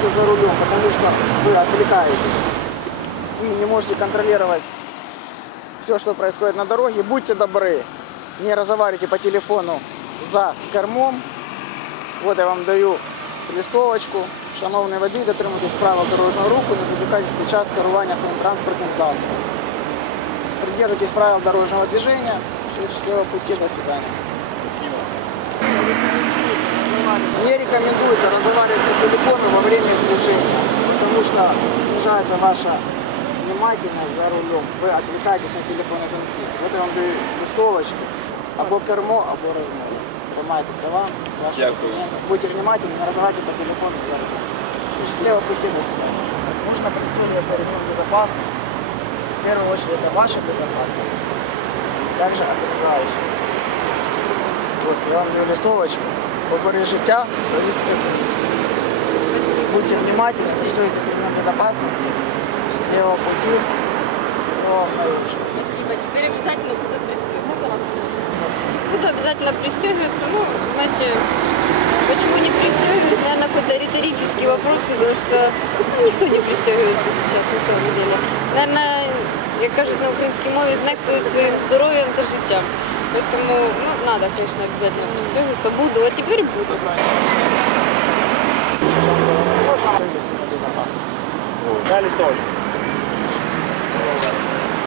находитесь за рулем, потому что вы отвлекаетесь и не можете контролировать все, что происходит на дороге, будьте добры, не разговаривайте по телефону за кормом. Вот я вам даю листовочку. Шановний водій, дотримуйтесь правил дорожнього руху, не відвлекайтесь під час керування своїм транспортним засобом. Придерживайтесь правил дорожного движения. Счастливого пути, до свидания. Не рекомендуется разговаривать по телефону во время движения, потому что снижается ваша внимательность за рулем. Вы отвлекаетесь на телефонные звонки. Вот я вам даю листовочку. Або кермо, або розмова. Тримайтеся вам, ваші Дякую. документи. Будьте внимательны, не разговаривайте по телефону за рулем. Счастливого пути, до свидания. Нужно пристроиться ремнем безопасности. В первую очередь это ваша безопасность. Также окружающих. Вот, я вам даю листовочку. Побори життя, реєструйтесь. Спасибо. Будьте внимательны, пристройтесь ремнем безопасности. Счастливого пути. Всего вам наилучшего. Спасибо. Теперь обязательно буду пристегиваться. Буду обязательно пристегиваться. Ну, знаете, почему не пристегиваюсь, наверное, какой-то риторический вопрос, потому что ну, никто не пристегивается сейчас на самом деле. Наверное, як кажуть на українській мові, знехтують своїм здоров'ям та життям. Поэтому, ну, надо, конечно, обязательно пристегиваться. Буду, а теперь буду. Да, листовочку.